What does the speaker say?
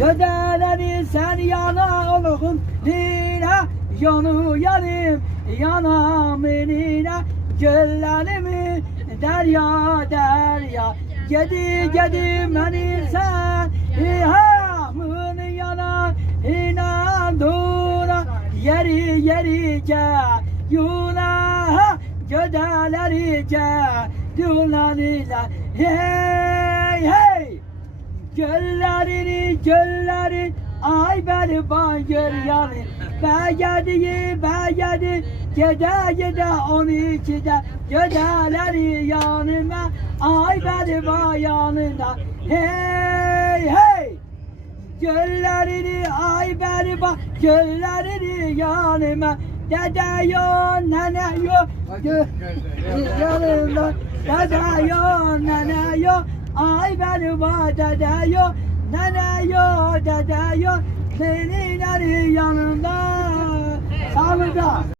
Gödeleri sen yana oğlum nine yanı yanım yanam nine göllerimi derya derya gedi gedi beni sen hamın yana inan dura yeri yeri gel yuna gödeleri gel yulanıyla hey hey göllerin ay beni bayır yanı Begedi gede 12'de gödeleri yanıma ay beni bayanında hey hey göllerini ay beni göllerini yanıma dede yo nene yo yanımda dede yo nene yo ay beni dede yo nene yo dede yo senin yanında sağlıkta.